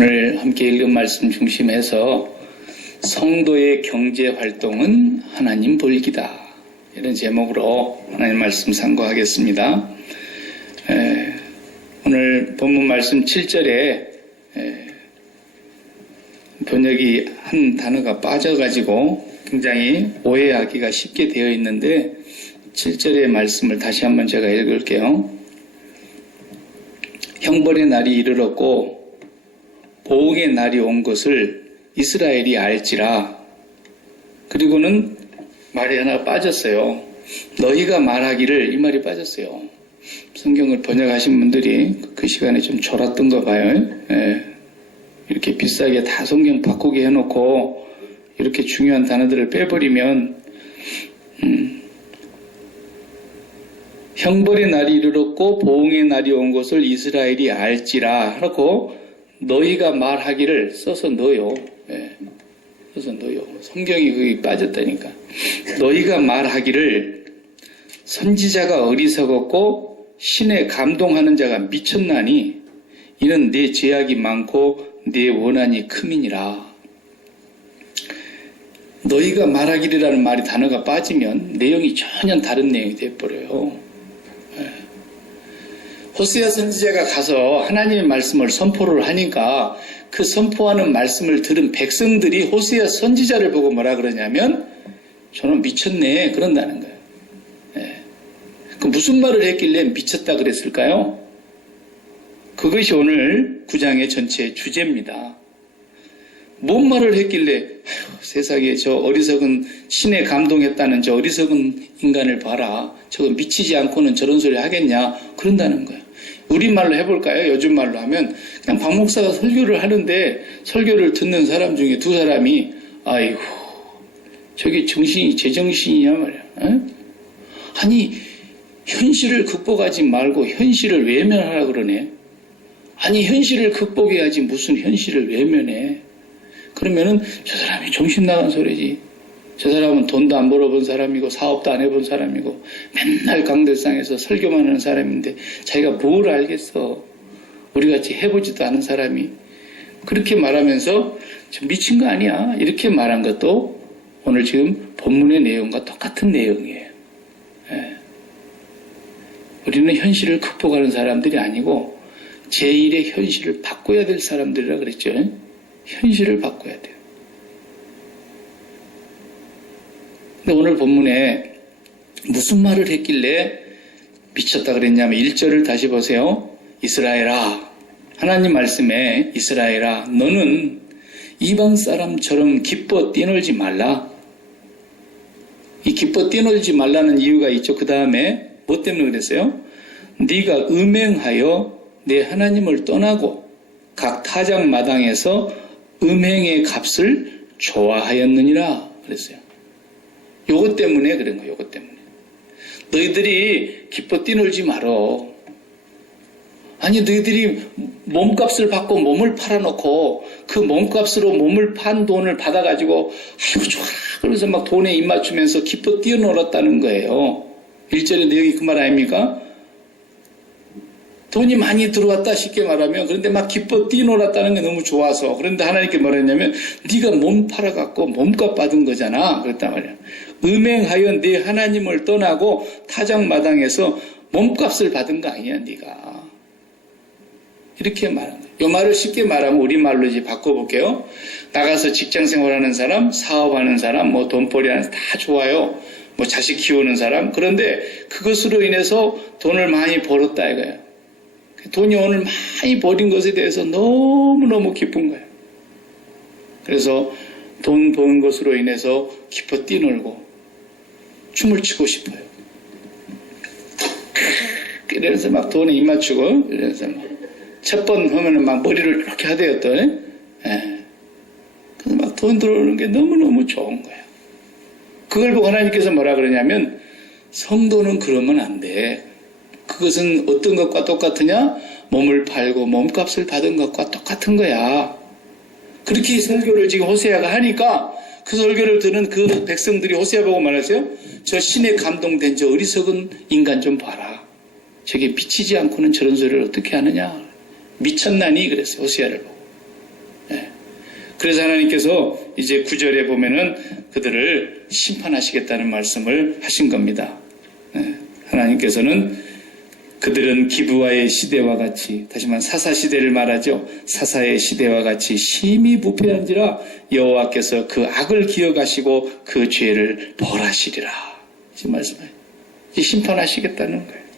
오늘 함께 읽은 말씀 중심에서 성도의 경제 활동은 하나님 볼기다. 이런 제목으로 하나님 말씀 상고하겠습니다. 에, 오늘 본문 말씀 7절에 번역이 한 단어가 빠져가지고 굉장히 오해하기가 쉽게 되어 있는데 7절의 말씀을 다시 한번 제가 읽을게요. 형벌의 날이 이르렀고 보응의 날이 온 것을 이스라엘이 알지라. 그리고는 말이 하나 빠졌어요. 너희가 말하기를 이 말이 빠졌어요. 성경을 번역하신 분들이 그 시간에 좀 졸았던 가 봐요. 예. 이렇게 비싸게 다 성경 바꾸게 해놓고 이렇게 중요한 단어들을 빼버리면 음, 형벌의 날이 이르렀고 보응의 날이 온 것을 이스라엘이 알지라 하고 너희가 말하기를 써서 넣어요. 예. 써서 넣어요. 성경이 거기 빠졌다니까. 너희가 말하기를 선지자가 어리석었고 신에 감동하는 자가 미쳤나니 이는 내 죄악이 많고 내 원한이 크민이라. 너희가 말하기라는 말이 단어가 빠지면 내용이 전혀 다른 내용이 돼버려요. 호세아 선지자가 가서 하나님의 말씀을 선포를 하니까 그 선포하는 말씀을 들은 백성들이 호세아 선지자를 보고 뭐라 그러냐면 저는 미쳤네 그런다는 거예요. 예. 그 무슨 말을 했길래 미쳤다 그랬을까요? 그것이 오늘 구장의 전체 주제입니다. 뭔 말을 했길래 아휴, 세상에 저 어리석은 신에 감동했다는 저 어리석은 인간을 봐라. 저거 미치지 않고는 저런 소리 하겠냐. 그런다는 거예요. 우리말로 해볼까요? 요즘 말로 하면 그냥 박 목사가 설교를 하는데 설교를 듣는 사람 중에 두 사람이 아이고 저게 정신이 제정신이냐 말이야. 에? 아니 현실을 극복하지 말고 현실을 외면하라 그러네. 아니 현실을 극복해야지 무슨 현실을 외면해. 그러면은 저 사람이 정신 나간 소리지. 저 사람은 돈도 안 벌어본 사람이고 사업도 안 해본 사람이고 맨날 강대상에서 설교만 하는 사람인데 자기가 뭘 알겠어. 우리같이 해보지도 않은 사람이 그렇게 말하면서 미친 거 아니야. 이렇게 말한 것도 오늘 지금 본문의 내용과 똑같은 내용이에요. 예. 우리는 현실을 극복하는 사람들이 아니고 제1의 현실을 바꿔야 될 사람들이라 그랬죠. 현실을 바꿔야 돼요. 근데 오늘 본문에 무슨 말을 했길래 미쳤다 그랬냐면 1절을 다시 보세요. 이스라엘아. 하나님 말씀에 이스라엘아. 너는 이방 사람처럼 기뻐 뛰놀지 말라. 이 기뻐 뛰놀지 말라는 이유가 있죠. 그 다음에 뭐 때문에 그랬어요? 네가 음행하여 내 하나님을 떠나고 각 타작 마당에서 음행의 값을 좋아하였느니라 그랬어요. 요것 때문에 그런 거예요. 요것 때문에. 너희들이 기뻐 뛰놀지 말어. 아니 너희들이 몸값을 받고 몸을 팔아놓고 그 몸값으로 몸을 판 돈을 받아가지고 아이고 좋아 그러면서 막 돈에 입맞추면서 기뻐 뛰어놀았다는 거예요. 일절의 내용이 그 말 아닙니까? 돈이 많이 들어왔다 쉽게 말하면 그런데 막 기뻐 뛰놀았다는 게 너무 좋아서 그런데 하나님께 뭐랬냐면 네가 몸 팔아갖고 몸값 받은 거잖아. 그랬단 말이야. 음행하여 네 하나님을 떠나고 타작마당에서 몸값을 받은 거 아니야 네가. 이렇게 말하는 거예요 이 말을 쉽게 말하면 우리말로 이제 바꿔볼게요. 나가서 직장 생활하는 사람 사업하는 사람 뭐 돈벌이 하는 사람 다 좋아요. 뭐 자식 키우는 사람. 그런데 그것으로 인해서 돈을 많이 벌었다 이거예요 돈이 오늘 많이 버린 것에 대해서 너무너무 기쁜 거예요. 그래서 돈 버는 것으로 인해서 기뻐 뛰놀고 춤을 추고 싶어요. 이래서 막 돈에 입 맞추고 이래서 첫번 하면은 막 머리를 이렇게 하대요 또. 예. 그래서 막 돈 들어오는 게 너무너무 좋은 거예요. 그걸 보고 하나님께서 뭐라 그러냐면 성도는 그러면 안 돼. 그것은 어떤 것과 똑같으냐? 몸을 팔고 몸값을 받은 것과 똑같은 거야. 그렇게 설교를 지금 호세아가 하니까 그 설교를 듣는 그 백성들이 호세아 보고 말하세요. 저 신에 감동된 저 어리석은 인간 좀 봐라. 저게 미치지 않고는 저런 소리를 어떻게 하느냐. 미쳤나니? 그랬어요. 호세아를 보고. 그래서 하나님께서 이제 구절에 보면은 그들을 심판하시겠다는 말씀을 하신 겁니다. 예, 하나님께서는 그들은 기부와의 시대와 같이 다시 말하면 사사 시대를 말하죠. 사사의 시대와 같이 심히 부패한지라 여호와께서 그 악을 기억하시고 그 죄를 벌하시리라. 지금 말씀해요. 이제 심판하시겠다는 거예요.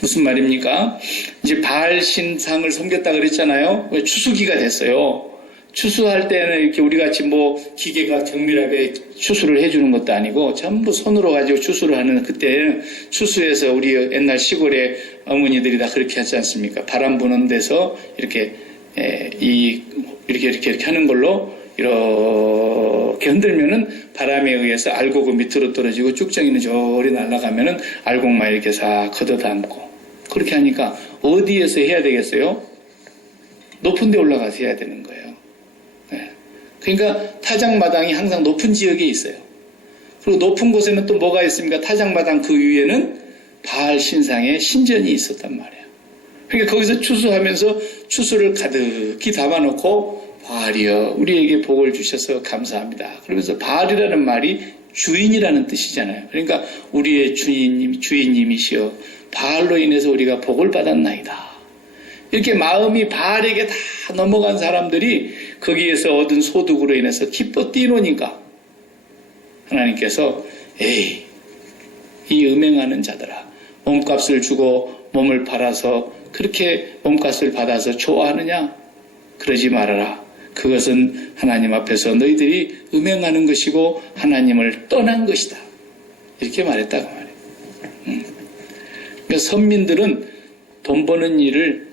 무슨 말입니까? 이제 바알 신상을 섬겼다 그랬잖아요. 추수기가 됐어요. 추수할 때는 이렇게 우리 같이 뭐 기계가 정밀하게 추수를 해주는 것도 아니고 전부 손으로 가지고 추수를 하는 그때는 추수해서 우리 옛날 시골의 어머니들이 다 그렇게 하지 않습니까? 바람 부는 데서 이렇게 에, 이 이렇게 이렇게 이렇게 하는 걸로 이렇게 흔들면은 바람에 의해서 알곡이 밑으로 떨어지고 쭉정이는 저리 날아가면은 알곡만 이렇게 싹 걷어담고 그렇게 하니까 어디에서 해야 되겠어요? 높은 데 올라가서 해야 되는 거예요. 네. 그러니까 타작마당이 항상 높은 지역에 있어요. 그리고 높은 곳에는 또 뭐가 있습니까? 타작마당 그 위에는 바알 신상의 신전이 있었단 말이에요. 그러니까 거기서 추수하면서 추수를 가득히 담아놓고 바알이여 우리에게 복을 주셔서 감사합니다. 그러면서 바알이라는 말이 주인이라는 뜻이잖아요. 그러니까 우리의 주인님, 주인님이시여 바알로 인해서 우리가 복을 받았나이다. 이렇게 마음이 바알에게 다 넘어간 사람들이 거기에서 얻은 소득으로 인해서 기뻐 뛰노니까 하나님께서 에이 이 음행하는 자들아 몸값을 주고 몸을 팔아서 그렇게 몸값을 받아서 좋아하느냐? 그러지 말아라. 그것은 하나님 앞에서 너희들이 음행하는 것이고 하나님을 떠난 것이다. 이렇게 말했다고 말이에요. 음. 그러니까 선민들은 돈 버는 일을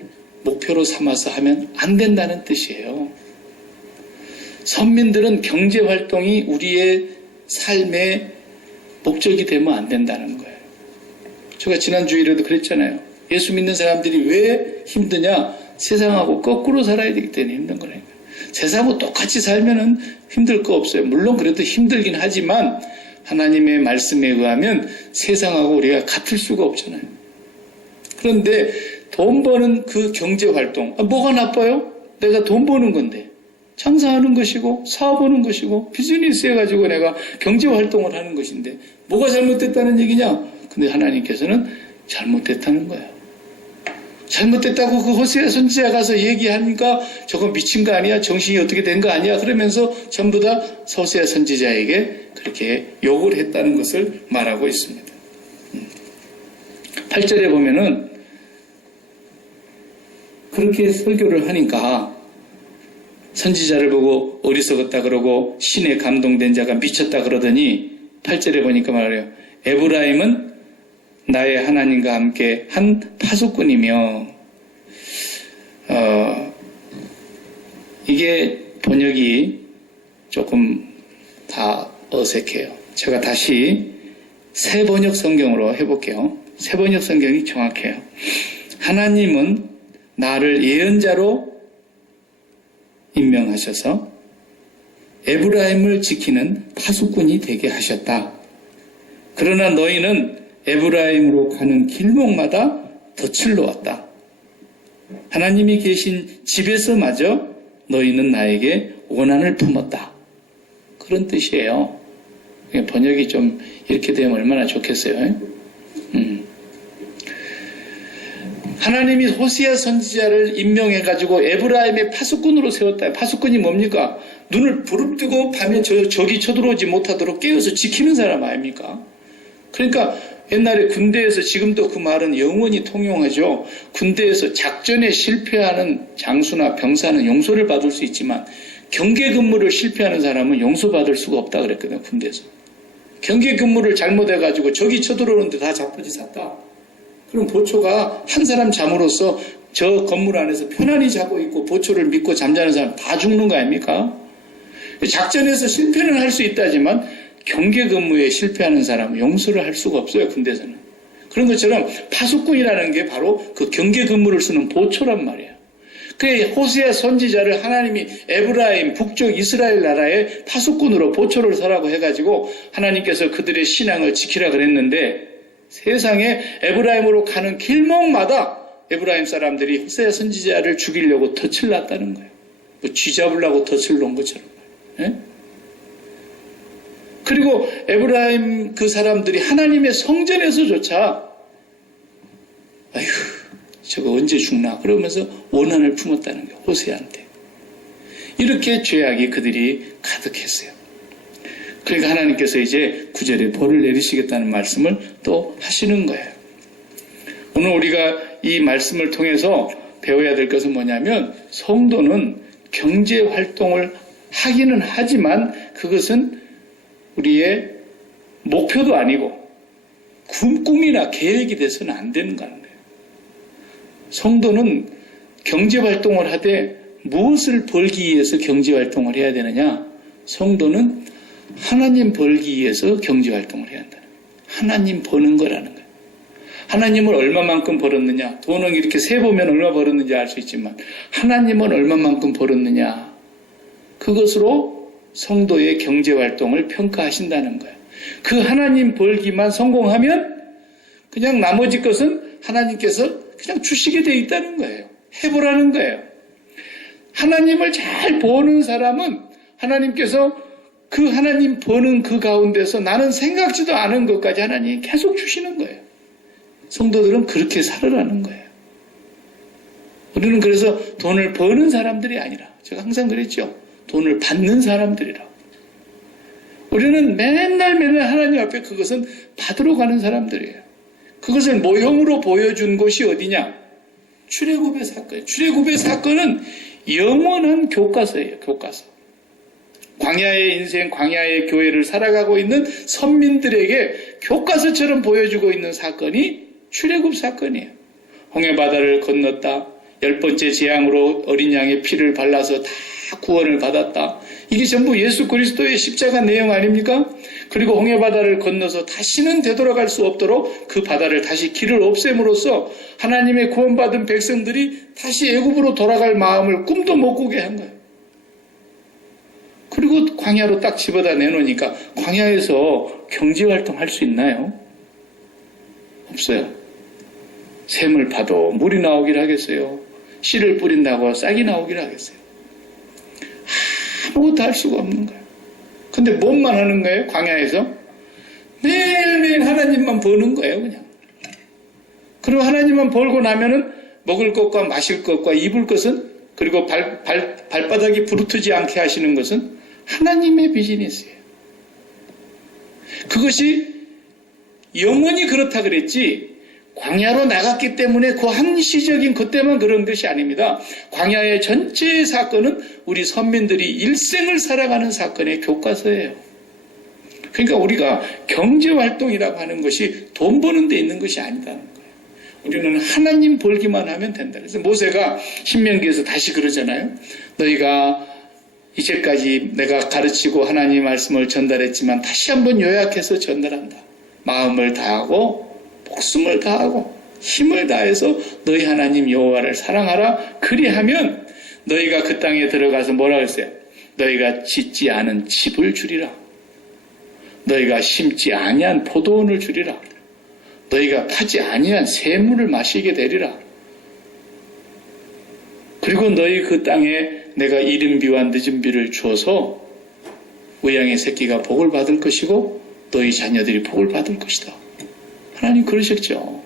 목표로 삼아서 하면 안 된다는 뜻이에요. 선민들은 경제 활동이 우리의 삶의 목적이 되면 안 된다는 거예요. 제가 지난 주일에도 그랬잖아요. 예수 믿는 사람들이 왜 힘드냐? 세상하고 거꾸로 살아야 되기 때문에 힘든 거라니까. 세상하고 똑같이 살면은 힘들 거 없어요. 물론 그래도 힘들긴 하지만 하나님의 말씀에 의하면 세상하고 우리가 같을 수가 없잖아요. 그런데 돈 버는 그 경제 활동, 아, 뭐가 나빠요? 내가 돈 버는 건데. 장사하는 것이고, 사업하는 것이고, 비즈니스 해가지고 내가 경제 활동을 하는 것인데, 뭐가 잘못됐다는 얘기냐? 근데 하나님께서는 잘못됐다는 거예요. 잘못됐다고 그 호세아 선지자 가서 얘기하니까 저거 미친 거 아니야? 정신이 어떻게 된 거 아니야? 그러면서 전부 다 호세아 선지자에게 그렇게 욕을 했다는 것을 말하고 있습니다. 8절에 보면은 그렇게 설교를 하니까 선지자를 보고 어리석었다 그러고 신에 감동된 자가 미쳤다 그러더니 8절에 보니까 말해요. 에브라임은 나의 하나님과 함께 한 파수꾼이며 어, 이게 번역이 조금 다 어색해요. 제가 다시 새 번역 성경으로 해볼게요. 새 번역 성경이 정확해요. 하나님은 나를 예언자로 임명하셔서 에브라임을 지키는 파수꾼이 되게 하셨다. 그러나 너희는 에브라임으로 가는 길목마다 덫을 놓았다. 하나님이 계신 집에서마저 너희는 나에게 원한을 품었다. 그런 뜻이에요. 번역이 좀 이렇게 되면 얼마나 좋겠어요. 음. 하나님이 호시아 선지자를 임명해 가지고 에브라임의 파수꾼으로 세웠다. 파수꾼이 뭡니까? 눈을 부릅뜨고 밤에 저, 적이 쳐들어오지 못하도록 깨워서 지키는 사람 아닙니까? 그러니까 옛날에 군대에서 지금도 그 말은 영원히 통용하죠. 군대에서 작전에 실패하는 장수나 병사는 용서를 받을 수 있지만 경계 근무를 실패하는 사람은 용서받을 수가 없다 그랬거든요. 군대에서. 경계 근무를 잘못해가지고 적이 쳐들어오는데 다 자빠지 샀다. 그럼 보초가 한 사람 잠으로써 저 건물 안에서 편안히 자고 있고 보초를 믿고 잠자는 사람 다 죽는 거 아닙니까? 작전에서 실패는 할 수 있다지만 경계 근무에 실패하는 사람은 용서를 할 수가 없어요, 군대에서는. 그런 것처럼 파수꾼이라는 게 바로 그 경계 근무를 쓰는 보초란 말이에요. 그 호세아 선지자를 하나님이 에브라임 북쪽 이스라엘 나라의 파수꾼으로 보초를 서라고 해가지고 하나님께서 그들의 신앙을 지키라 그랬는데 세상에 에브라임으로 가는 길목마다 에브라임 사람들이 호세아 선지자를 죽이려고 덫을 놨다는 거예요. 뭐 쥐잡으려고 덫을 놓은 것처럼. 예? 그리고 에브라임 그 사람들이 하나님의 성전에서조차 아휴 저거 언제 죽나 그러면서 원한을 품었다는 거예요 호세한테 이렇게 죄악이 그들이 가득했어요 그러니까 하나님께서 이제 구절에 벌을 내리시겠다는 말씀을 또 하시는 거예요 오늘 우리가 이 말씀을 통해서 배워야 될 것은 뭐냐면 성도는 경제 활동을 하기는 하지만 그것은 우리의 목표도 아니고 꿈, 꿈이나 계획이 돼서는 안 되는 거예요. 성도는 경제 활동을 하되 무엇을 벌기 위해서 경제 활동을 해야 되느냐? 성도는 하나님 벌기 위해서 경제 활동을 해야 한다. 하나님 버는 거라는 거예요. 하나님은 얼마만큼 벌었느냐? 돈은 이렇게 세보면 얼마 벌었는지 알 수 있지만 하나님은 얼마만큼 벌었느냐? 그것으로 성도의 경제 활동을 평가하신다는 거예요. 그 하나님 벌기만 성공하면 그냥 나머지 것은 하나님께서 그냥 주시게 돼 있다는 거예요. 해보라는 거예요. 하나님을 잘 보는 사람은 하나님께서 그 하나님 보는 그 가운데서 나는 생각지도 않은 것까지 하나님이 계속 주시는 거예요. 성도들은 그렇게 살으라는 거예요. 우리는 그래서 돈을 버는 사람들이 아니라 제가 항상 그랬죠. 돈을 받는 사람들이라. 우리는 맨날 맨날 하나님 앞에 그것은 받으러 가는 사람들이에요. 그것을 모형으로 보여준 곳이 어디냐? 출애굽의 사건. 출애굽의 사건은 영원한 교과서예요. 교과서. 광야의 인생, 광야의 교회를 살아가고 있는 선민들에게 교과서처럼 보여주고 있는 사건이 출애굽 사건이에요. 홍해 바다를 건넜다. 열 번째 재앙으로 어린 양의 피를 발라서 다 구원을 받았다. 이게 전부 예수 그리스도의 십자가 내용 아닙니까? 그리고 홍해 바다를 건너서 다시는 되돌아갈 수 없도록 그 바다를 다시 길을 없앰으로써 하나님의 구원받은 백성들이 다시 애굽으로 돌아갈 마음을 꿈도 못 꾸게 한 거예요. 그리고 광야로 딱 집어다 내놓으니까 광야에서 경제 활동 할 수 있나요? 없어요. 샘을 파도 물이 나오길 하겠어요. 씨를 뿌린다고 싹이 나오길 하겠어요. 아무것도 할 수가 없는 거예요. 근데 뭔만 하는 거예요? 광야에서? 매일매일 하나님만 버는 거예요, 그냥. 그리고 하나님만 벌고 나면은 먹을 것과 마실 것과 입을 것은 그리고 발, 발, 발바닥이 부르트지 않게 하시는 것은 하나님의 비즈니스예요. 그것이 영원히 그렇다 그랬지 광야로 나갔기 때문에 그 한시적인 그때만 그런 것이 아닙니다. 광야의 전체 사건은 우리 선민들이 일생을 살아가는 사건의 교과서예요. 그러니까 우리가 경제 활동이라고 하는 것이 돈 버는 데 있는 것이 아니다는 거예요. 우리는 하나님 벌기만 하면 된다. 그래서 모세가 신명기에서 다시 그러잖아요. 너희가 이제까지 내가 가르치고 하나님 말씀을 전달했지만 다시 한번 요약해서 전달한다. 마음을 다하고 목숨을 다하고 힘을 다해서 너희 하나님 여호와를 사랑하라. 그리하면 너희가 그 땅에 들어가서 뭐라 그랬어요? 너희가 짓지 않은 집을 주리라. 너희가 심지 아니한 포도원을 주리라. 너희가 파지 아니한 샘물을 마시게 되리라. 그리고 너희 그 땅에 내가 이른 비와 늦은 비를 주어서 의양의 새끼가 복을 받을 것이고 너희 자녀들이 복을 받을 것이다. 하나님 그러셨죠.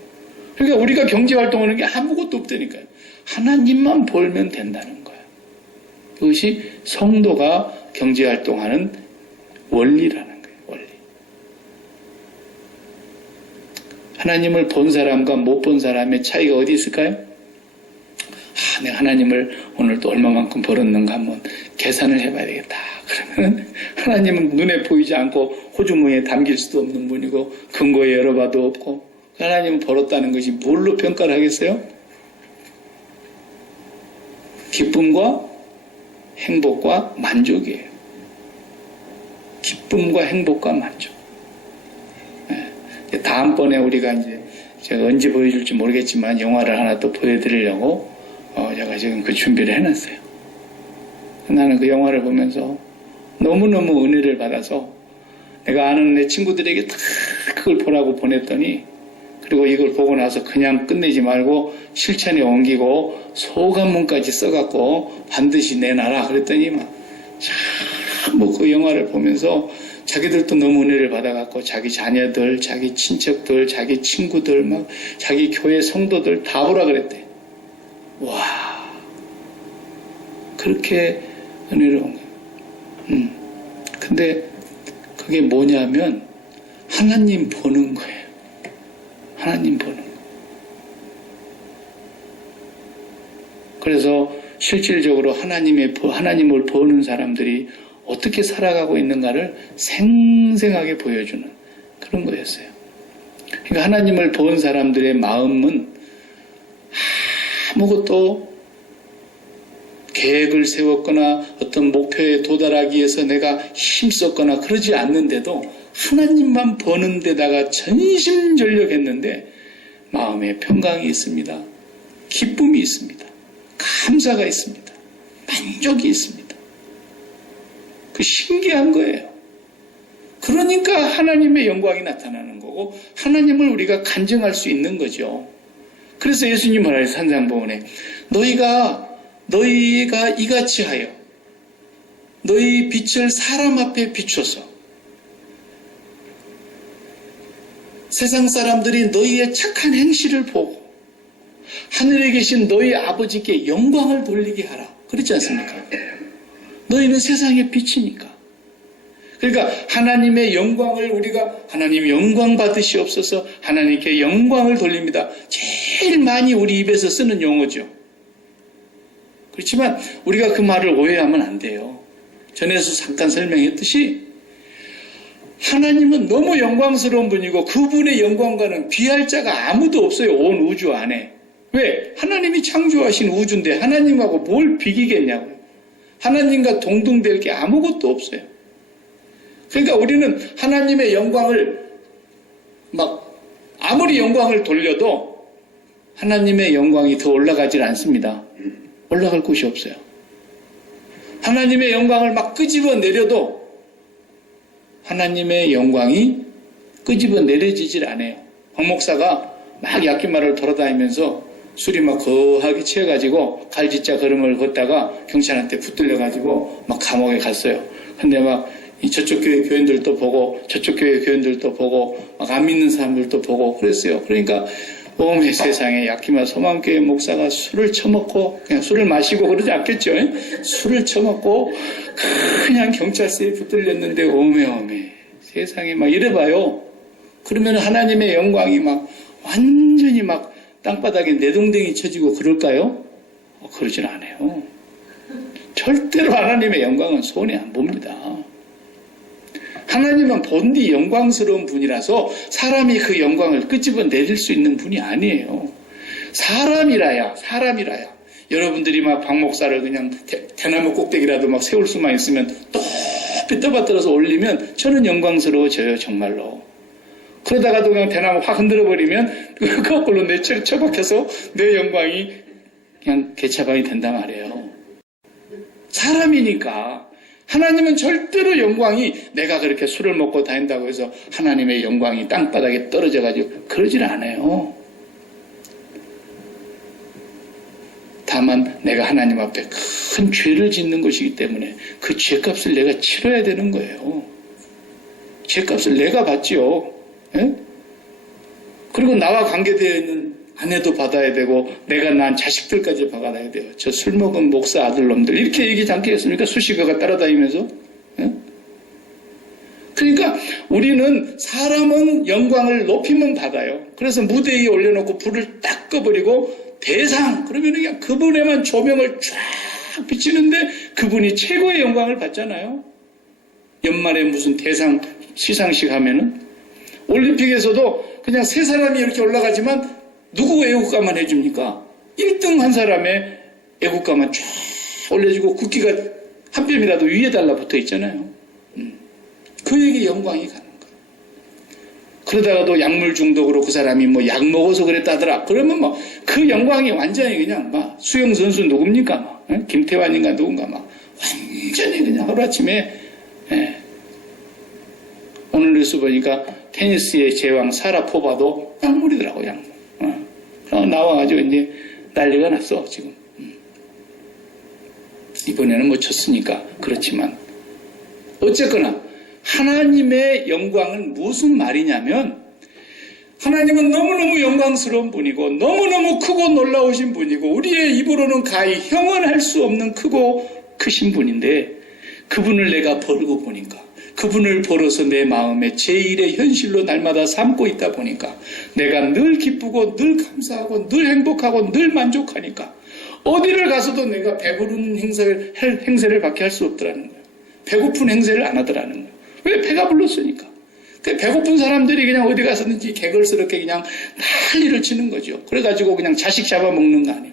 그러니까 우리가 경제 활동하는 게 아무것도 없다니까요. 하나님만 벌면 된다는 거예요. 그것이 성도가 경제 활동하는 원리라는 거예요. 원리. 하나님을 본 사람과 못 본 사람의 차이가 어디 있을까요? 아, 내가 하나님을 오늘 또 얼마만큼 벌었는가 한번 계산을 해봐야 되겠다. 그러면 하나님은 눈에 보이지 않고 호주머니에 담길 수도 없는 분이고 근거에 열어봐도 없고 하나님은 벌었다는 것이 뭘로 평가를 하겠어요? 기쁨과 행복과 만족이에요. 기쁨과 행복과 만족. 네. 다음번에 우리가 이제 제가 언제 보여줄지 모르겠지만 영화를 하나 또 보여드리려고 어, 제가 지금 그 준비를 해놨어요. 나는 그 영화를 보면서 너무너무 은혜를 받아서 내가 아는 내 친구들에게 다 그걸 보라고 보냈더니 그리고 이걸 보고 나서 그냥 끝내지 말고 실천에 옮기고 소감문까지 써갖고 반드시 내놔라. 그랬더니 막참뭐 그 영화를 보면서 자기들도 너무 은혜를 받아갖고 자기 자녀들, 자기 친척들, 자기 친구들, 막 자기 교회 성도들 다 오라 그랬대. 와, 그렇게 은혜로운 거예요. 음. 근데 그게 뭐냐면 하나님 보는 거예요. 하나님 보는 거. 그래서 실질적으로 하나님의 하나님을 보는 사람들이 어떻게 살아가고 있는가를 생생하게 보여주는 그런 거였어요. 그러니까 하나님을 본 사람들의 마음은 아무것도 계획을 세웠거나 어떤 목표에 도달하기 위해서 내가 힘썼거나 그러지 않는데도 하나님만 보는 데다가 전심전력했는데 마음에 평강이 있습니다. 기쁨이 있습니다. 감사가 있습니다. 만족이 있습니다. 그 신기한 거예요. 그러니까 하나님의 영광이 나타나는 거고 하나님을 우리가 간증할 수 있는 거죠. 그래서 예수님 말하요 산상보원에 너희가 너희가 이같이 하여 너희 빛을 사람 앞에 비춰서 세상 사람들이 너희의 착한 행실을 보고 하늘에 계신 너희 아버지께 영광을 돌리게 하라. 그렇지 않습니까? 너희는 세상의 빛이니까. 그러니까 하나님의 영광을 우리가 하나님 영광 받으시옵소서 하나님께 영광을 돌립니다. 제일 많이 우리 입에서 쓰는 용어죠. 그렇지만 우리가 그 말을 오해하면 안 돼요. 전에서 잠깐 설명했듯이 하나님은 너무 영광스러운 분이고 그분의 영광과는 비할 자가 아무도 없어요. 온 우주 안에. 왜? 하나님이 창조하신 우주인데 하나님하고 뭘 비기겠냐고요. 하나님과 동등될 게 아무것도 없어요. 그러니까 우리는 하나님의 영광을 막 아무리 영광을 돌려도 하나님의 영광이 더 올라가질 않습니다. 올라갈 곳이 없어요. 하나님의 영광을 막 끄집어 내려도 하나님의 영광이 끄집어 내려지질 않아요. 황 목사가 막 약기말을 돌아다니면서 술이 막 거하게 취해가지고 갈지자 걸음을 걷다가 경찰한테 붙들려가지고 막 감옥에 갔어요. 근데 막 저쪽 교회 교인들도 보고 저쪽 교회 교인들도 보고 막안 믿는 사람들도 보고 그랬어요. 그러니까 온 세상에 약기마 소망교회 목사가 술을 처먹고 그냥 술을 마시고 그러지 않겠죠. 에? 술을 처먹고 그냥 경찰서에 붙들렸는데 오메 오메 세상에 막 이래봐요. 그러면 하나님의 영광이 막 완전히 막 땅바닥에 내동댕이 쳐지고 그럴까요? 어, 그러진 않아요. 절대로 하나님의 영광은 손에 안 봅니다. 하나님은 본디 영광스러운 분이라서 사람이 그 영광을 끄집어 내릴 수 있는 분이 아니에요. 사람이라야, 사람이라야. 여러분들이 막 박목사를 그냥 대, 나무 꼭대기라도 막 세울 수만 있으면 높이 떠받들어서 올리면 저는 영광스러워져요, 정말로. 그러다가도 그냥 대나무 확 흔들어 버리면 거꾸로 내 처, 처박혀서 내 영광이 그냥 개차반이 된단 말이에요. 사람이니까 하나님은 절대로 영광이 내가 그렇게 술을 먹고 다닌다고 해서 하나님의 영광이 땅바닥에 떨어져 가지고 그러질 않아요. 다만 내가 하나님 앞에 큰 죄를 짓는 것이기 때문에 그 죄값을 내가 치러야 되는 거예요. 죄값을 내가 받지요. 예? 그리고 나와 관계되어 있는 아내도 받아야 되고 내가 낳은 자식들까지 받아야 돼요. 저 술 먹은 목사 아들놈들 이렇게 얘기하지 않겠습니까? 수식어가 따라다니면서 예? 그러니까 우리는 사람은 영광을 높이면 받아요. 그래서 무대 위에 올려놓고 불을 딱 꺼버리고 대상 그러면 그냥 그분에만 조명을 쫙 비치는데 그분이 최고의 영광을 받잖아요. 연말에 무슨 대상 시상식 하면은 올림픽에서도 그냥 세 사람이 이렇게 올라가지만 누구 애국가만 해줍니까? 1등 한 사람의 애국가만 쫙 올려주고 국기가 한 뼘이라도 위에 달라붙어 있잖아요. 음. 그에게 영광이 가는 거예요. 그러다가도 약물 중독으로 그 사람이 뭐 약 먹어서 그랬다더라. 그러면 뭐 그 영광이 완전히 그냥 막 수영 선수 누굽니까? 막 에? 김태환인가 누군가 막 완전히 그냥 하루아침에 에. 오늘 뉴스 보니까 테니스의 제왕 사라 포바도 약물이더라고, 약물. 어. 어, 나와가지고 이제 난리가 났어, 지금. 음. 이번에는 못 쳤으니까. 그렇지만. 어쨌거나, 하나님의 영광은 무슨 말이냐면, 하나님은 너무너무 영광스러운 분이고, 너무너무 크고 놀라우신 분이고, 우리의 입으로는 가히 형언할 수 없는 크고 크신 분인데, 그분을 내가 버리고 보니까, 그분을 벌어서 내 마음에 제1의 현실로 날마다 삼고 있다 보니까 내가 늘 기쁘고 늘 감사하고 늘 행복하고 늘 만족하니까 어디를 가서도 내가 배부른 행세를, 행세를 밖에 할 수 없더라는 거예요. 배고픈 행세를 안 하더라는 거예요. 왜? 배가 불렀으니까. 그 배고픈 사람들이 그냥 어디 가서든지 개걸스럽게 그냥 난리를 치는 거죠. 그래가지고 그냥 자식 잡아먹는 거 아니에요.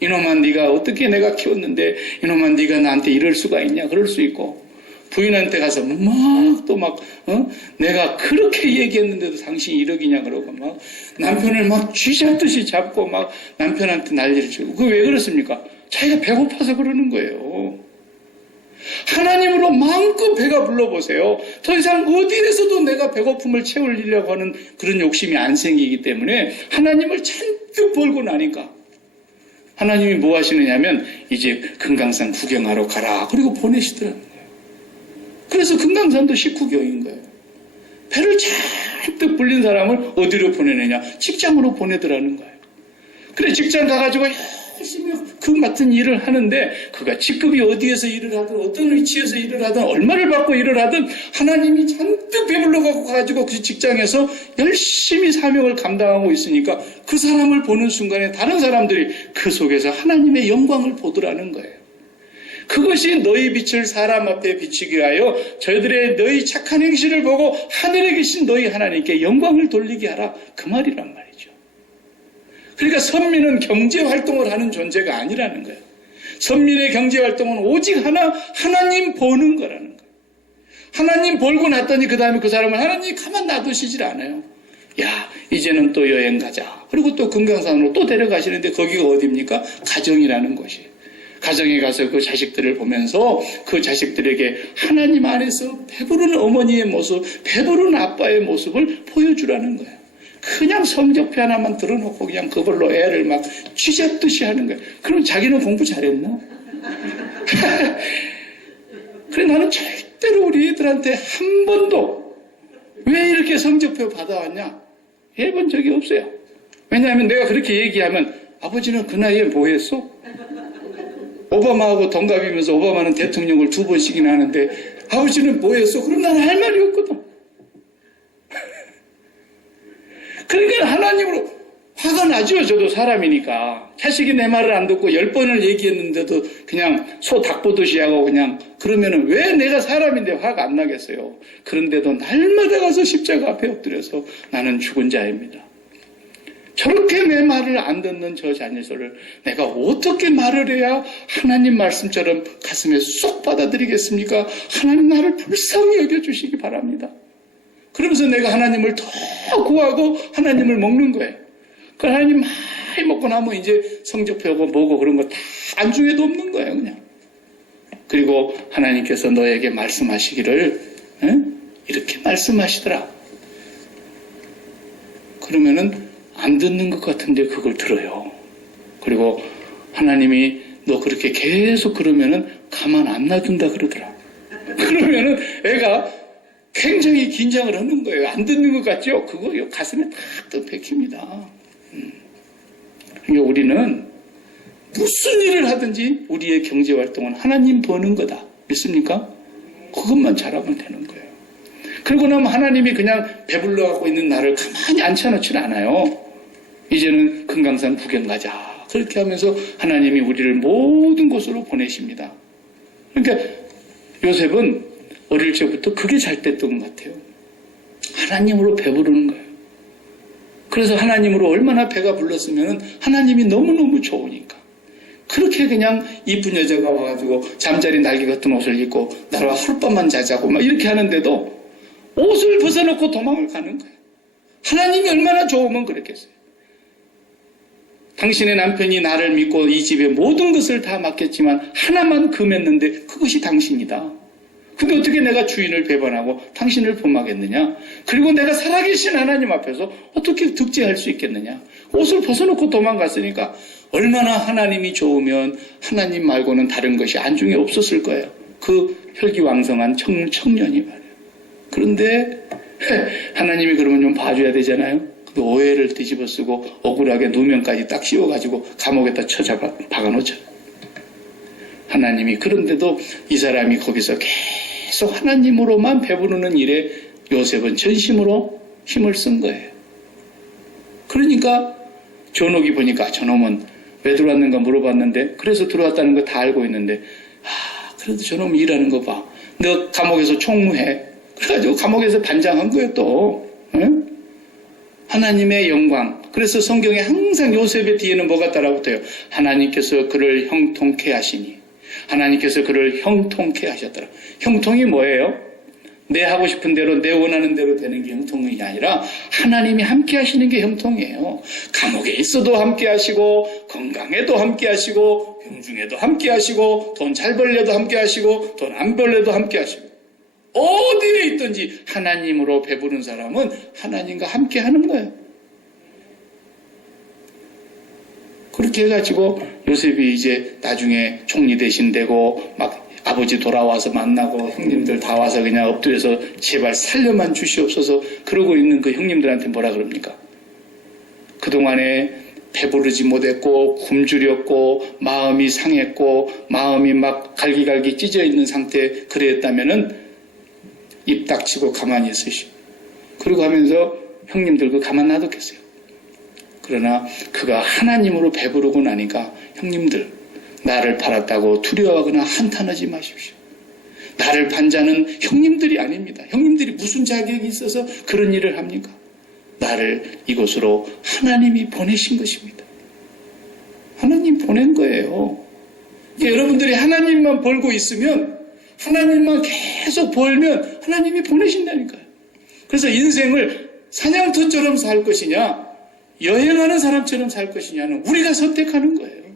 이놈아 네가 어떻게 내가 키웠는데 이놈아 네가 나한테 이럴 수가 있냐 그럴 수 있고 부인한테 가서 막 또막 어? 내가 그렇게 얘기했는데도 당신이 이러기냐 그러고 막 남편을 막 쥐잡듯이 잡고 막 남편한테 난리를 치고 그 왜 그렇습니까? 자기가 배고파서 그러는 거예요. 하나님으로 마음껏 배가 불러보세요. 더 이상 어디에서도 내가 배고픔을 채우려고 하는 그런 욕심이 안 생기기 때문에 하나님을 잔뜩 벌고 나니까 하나님이 뭐 하시느냐면 이제 금강산 구경하러 가라. 그리고 보내시더라는 거예요. 그래서 금강산도 식후경인 거예요. 배를 잔뜩 불린 사람을 어디로 보내느냐? 직장으로 보내더라는 거예요. 그래 직장 가가지고 열심히 그 맡은 일을 하는데 그가 직급이 어디에서 일을 하든 어떤 위치에서 일을 하든 얼마를 받고 일을 하든 하나님이 잔뜩 배불러 갖고 가지고 그 직장에서 열심히 사명을 감당하고 있으니까 그 사람을 보는 순간에 다른 사람들이 그 속에서 하나님의 영광을 보더라는 거예요. 그것이 너희 빛을 사람 앞에 비치게 하여 저희들의 너희 착한 행실을 보고 하늘에 계신 너희 하나님께 영광을 돌리게 하라. 그 말이란 말이죠. 그러니까 선민은 경제 활동을 하는 존재가 아니라는 거예요. 선민의 경제 활동은 오직 하나, 하나님 보는 거라는 거예요. 하나님 벌고 났더니 그 다음에 그 사람을 하나님 가만 놔두시질 않아요. 야, 이제는 또 여행 가자. 그리고 또 금강산으로 또 데려가시는데 거기가 어디입니까? 가정이라는 곳이에요. 가정에 가서 그 자식들을 보면서 그 자식들에게 하나님 안에서 배부른 어머니의 모습, 배부른 아빠의 모습을 보여주라는 거예요. 그냥 성적표 하나만 들어놓고 그냥 그걸로 애를 막 쥐잡듯이 하는 거예요. 그럼 자기는 공부 잘했나? 그래 나는 절대로 우리 애들한테 한 번도 왜 이렇게 성적표 받아왔냐? 해본 적이 없어요. 왜냐하면 내가 그렇게 얘기하면 아버지는 그 나이에 뭐 했어? 오바마하고 동갑이면서 오바마는 대통령을 두 번씩이나 하는데 아버지는 뭐 했어? 그럼 나는 할 말이 없거든. 그러니까 하나님으로 화가 나죠. 저도 사람이니까. 자식이 내 말을 안 듣고 열 번을 얘기했는데도 그냥 소 닭 보듯이 하고 그냥 그러면은 왜 내가 사람인데 화가 안 나겠어요. 그런데도 날마다 가서 십자가 앞에 엎드려서 나는 죽은 자입니다. 저렇게 내 말을 안 듣는 저 자녀들을 내가 어떻게 말을 해야 하나님 말씀처럼 가슴에 쏙 받아들이겠습니까? 하나님 나를 불쌍히 여겨주시기 바랍니다. 그러면서 내가 하나님을 더 구하고 하나님을 먹는 거예요. 그 하나님 많이 먹고 나면 이제 성적표고 뭐고 그런 거 다 안중에도 없는 거예요, 그냥. 그리고 하나님께서 너에게 말씀하시기를 에? 이렇게 말씀하시더라. 그러면은 안 듣는 것 같은데 그걸 들어요. 그리고 하나님이 너 그렇게 계속 그러면은 가만 안 놔둔다 그러더라. 그러면은 애가 굉장히 긴장을 하는 거예요. 안 듣는 것 같죠? 그거 가슴에 탁 박힙니다. 음. 그러니까 우리는 무슨 일을 하든지 우리의 경제 활동은 하나님 버는 거다. 믿습니까? 그것만 잘하면 되는 거예요. 그러고 나면 하나님이 그냥 배불러 갖고 있는 나를 가만히 앉혀놓질 않아요. 이제는 금강산 구경 가자. 그렇게 하면서 하나님이 우리를 모든 곳으로 보내십니다. 그러니까 요셉은 어릴 적부터 그게 잘 됐던 것 같아요. 하나님으로 배부르는 거예요. 그래서 하나님으로 얼마나 배가 불렀으면 하나님이 너무너무 좋으니까. 그렇게 그냥 이쁜 여자가 와가지고 잠자리 날개 같은 옷을 입고 나와 하룻밤만 자자고 막 이렇게 하는데도 옷을 벗어놓고 도망을 가는 거예요. 하나님이 얼마나 좋으면 그랬겠어요. 당신의 남편이 나를 믿고 이 집의 모든 것을 다 맡겼지만 하나만 금했는데 그것이 당신이다. 근데 어떻게 내가 주인을 배반하고 당신을 범하겠느냐? 그리고 내가 살아계신 하나님 앞에서 어떻게 득제할 수 있겠느냐? 옷을 벗어놓고 도망갔으니까 얼마나 하나님이 좋으면 하나님 말고는 다른 것이 안중에 없었을 거예요. 그 혈기왕성한 청, 청년이 말이에요. 그런데 하나님이 그러면 좀 봐줘야 되잖아요. 그 오해를 뒤집어 쓰고 억울하게 누명까지 딱 씌워가지고 감옥에다 쳐잡아 박아놓죠. 하나님이 그런데도 이 사람이 거기서 계속 하나님으로만 배부르는 일에 요셉은 전심으로 힘을 쓴 거예요. 그러니까 전옥이 보니까 저놈은 왜 들어왔는가 물어봤는데 그래서 들어왔다는 거 다 알고 있는데 아 그래도 저놈 일하는 거 봐. 너 감옥에서 총무해. 그래가지고 감옥에서 반장한 거예요 또. 응? 하나님의 영광. 그래서 성경에 항상 요셉의 뒤에는 뭐가 따라붙어요? 하나님께서 그를 형통케 하시니. 하나님께서 그를 형통케 하셨더라. 형통이 뭐예요? 내 하고 싶은 대로 내 원하는 대로 되는 게 형통이 아니라 하나님이 함께 하시는 게 형통이에요. 감옥에 있어도 함께 하시고 건강에도 함께 하시고 병중에도 함께 하시고 돈 잘 벌려도 함께 하시고 돈 안 벌려도 함께 하시고 어디에 있든지 하나님으로 배부른 사람은 하나님과 함께 하는 거예요. 그렇게 해가지고 요셉이 이제 나중에 총리 대신 되고 막 아버지 돌아와서 만나고 형님들 다 와서 그냥 엎드려서 제발 살려만 주시옵소서 그러고 있는 그 형님들한테 뭐라 그럽니까? 그동안에 배부르지 못했고 굶주렸고 마음이 상했고 마음이 막 갈기갈기 찢어 있는 상태 그랬다면은 입 닥치고 가만히 있으시오. 그러고 하면서 형님들 그 가만 놔뒀겠어요. 그러나 그가 하나님으로 배부르고 나니까 형님들 나를 팔았다고 두려워하거나 한탄하지 마십시오. 나를 판 자는 형님들이 아닙니다. 형님들이 무슨 자격이 있어서 그런 일을 합니까? 나를 이곳으로 하나님이 보내신 것입니다. 하나님 보낸 거예요. 여러분들이 하나님만 벌고 있으면 하나님만 계속 벌면 하나님이 보내신다니까요. 그래서 인생을 사냥터처럼 살 것이냐 여행하는 사람처럼 살 것이냐는 우리가 선택하는 거예요.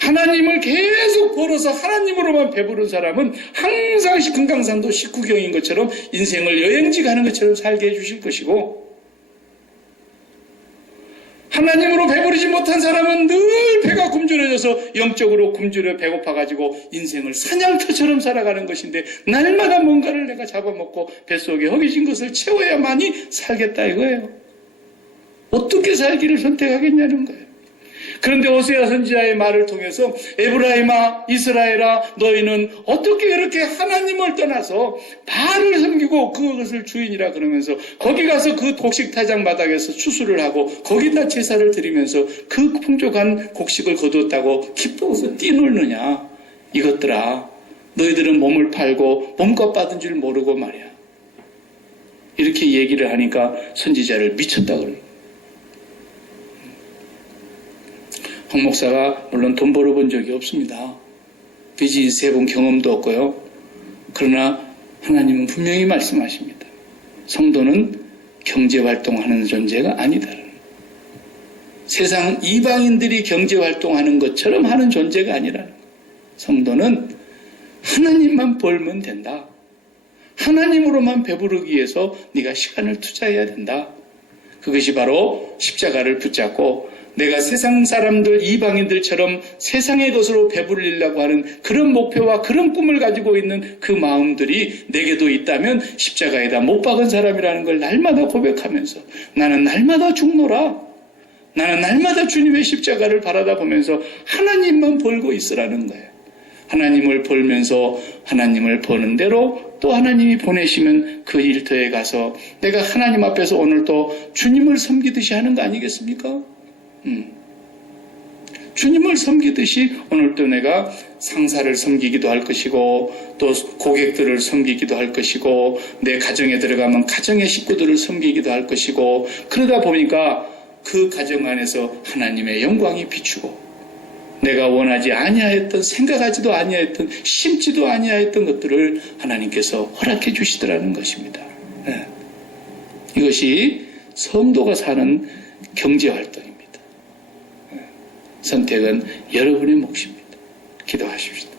하나님을 계속 벌어서 하나님으로만 배부른 사람은 항상 금강산도 식구경인 것처럼 인생을 여행지 가는 것처럼 살게 해주실 것이고 하나님으로 배부르지 못한 사람은 늘 배가 굶주려져서 영적으로 굶주려 배고파가지고 인생을 사냥터처럼 살아가는 것인데 날마다 뭔가를 내가 잡아먹고 뱃속에 허기진 것을 채워야만이 살겠다 이거예요. 어떻게 살기를 선택하겠냐는 거예요. 그런데 오세아 선지자의 말을 통해서 에브라임아 이스라엘아 너희는 어떻게 그렇게 하나님을 떠나서 바알을 섬기고 그것을 주인이라 그러면서 거기 가서 그 곡식 타장 바닥에서 추수를 하고 거기다 제사를 드리면서 그 풍족한 곡식을 거두었다고 기뻐서 뛰놀느냐 이것들아 너희들은 몸을 팔고 몸값 받은 줄 모르고 말이야 이렇게 얘기를 하니까 선지자를 미쳤다 그래요. 황 목사가 물론 돈 벌어본 적이 없습니다. 비즈니스 해본 경험도 없고요. 그러나 하나님은 분명히 말씀하십니다. 성도는 경제 활동하는 존재가 아니다. 세상 이방인들이 경제 활동하는 것처럼 하는 존재가 거예요. 성도는 하나님만 벌면 된다. 하나님으로만 배부르기 위해서 네가 시간을 투자해야 된다. 그것이 바로 십자가를 붙잡고 내가 세상 사람들 이방인들처럼 세상의 것으로 배부르려고 하는 그런 목표와 그런 꿈을 가지고 있는 그 마음들이 내게도 있다면 십자가에다 못 박은 사람이라는 걸 날마다 고백하면서 나는 날마다 죽노라. 나는 날마다 주님의 십자가를 바라다 보면서 하나님만 벌고 있으라는 거예요. 하나님을 벌면서 하나님을 버는 대로 또 하나님이 보내시면 그 일터에 가서 내가 하나님 앞에서 오늘 또 주님을 섬기듯이 하는 거 아니겠습니까? 음. 주님을 섬기듯이 오늘도 내가 상사를 섬기기도 할 것이고 또 고객들을 섬기기도 할 것이고 내 가정에 들어가면 가정의 식구들을 섬기기도 할 것이고 그러다 보니까 그 가정 안에서 하나님의 영광이 비추고 내가 원하지 아니하였던 생각하지도 아니하였던 심지도 아니하였던 것들을 하나님께서 허락해 주시더라는 것입니다. 네. 이것이 성도가 사는 경제 활동입니다. 네. 선택은 여러분의 몫입니다. 기도하십시다.